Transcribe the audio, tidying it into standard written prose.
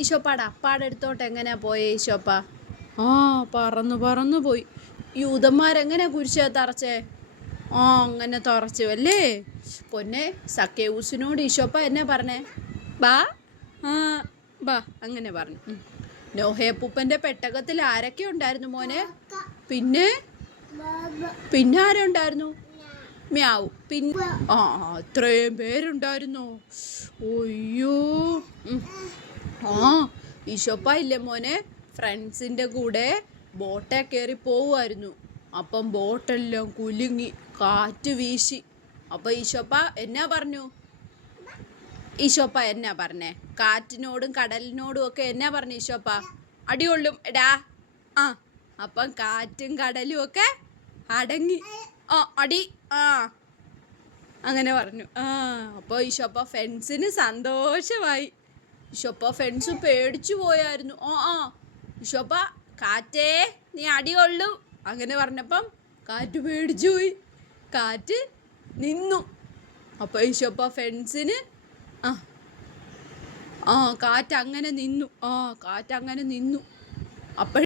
ഈശോപ്പാടെ അപ്പാടെ അടുത്തോട്ട് എങ്ങനെയാ പോയേ ഈശോപ്പ? ആ, പറന്നു പറന്നു പോയി. യൂതന്മാരെങ്ങനെ കുരിശേ തറച്ചേ? ആ, അങ്ങനെ തറച്ചു അല്ലേ? പൊന്നെ, സക്കേവൂസിനോട് ഈശോപ്പ എന്നെ പറഞ്ഞേ? ബാ, ആ, ബാ അങ്ങനെ പറഞ്ഞു. നോഹേപ്പൂപ്പൻ്റെ പെട്ടകത്തിൽ ആരൊക്കെ ഉണ്ടായിരുന്നു മോനെ? പിന്നെ പിന്നെ ആരുണ്ടായിരുന്നു? മ്യാവു. പിന്നെ ആ, അത്രയും പേരുണ്ടായിരുന്നോ? ഒയ്യോ. ആ, ഈശോപ്പ ഇല്ലേ മോനെ, ഫ്രണ്ട്സിൻ്റെ കൂടെ ബോട്ടേ കയറി പോവുമായിരുന്നു. അപ്പം ബോട്ടെല്ലാം കുലുങ്ങി, കാറ്റ് വീശി. അപ്പം ഈശോപ്പ എന്നാ പറഞ്ഞു? ഈശോപ്പ എന്നാ പറഞ്ഞേ? കാറ്റിനോടും കടലിനോടും ഒക്കെ എന്നാ പറഞ്ഞു ഈശോപ്പ? അടികൊള്ളും എടാ. ആ, അപ്പം കാറ്റും കടലും ഒക്കെ അടങ്ങി. ആ, അടി. ആ, അങ്ങനെ പറഞ്ഞു. ആ, അപ്പോൾ ഈശോപ്പ ഫ്രണ്ട്സിന് സന്തോഷമായി. ഈശോപ്പ ഫ്രണ്ട്സ് പേടിച്ചു പോയായിരുന്നു. ആ, ആ, ഈശോപ്പ കാറ്റേ നീ അടി കൊള്ളു അങ്ങനെ പറഞ്ഞപ്പം കാറ്റ് പേടിച്ചു പോയി. കാറ്റ് നിന്നു. അപ്പോൾ ഈശോപ്പ ഫ്രണ്ട്സിന് ആ, ആ, കാറ്റ് അങ്ങനെ നിന്നു. ആ, കാറ്റ് അങ്ങനെ നിന്നു. അപ്പോൾ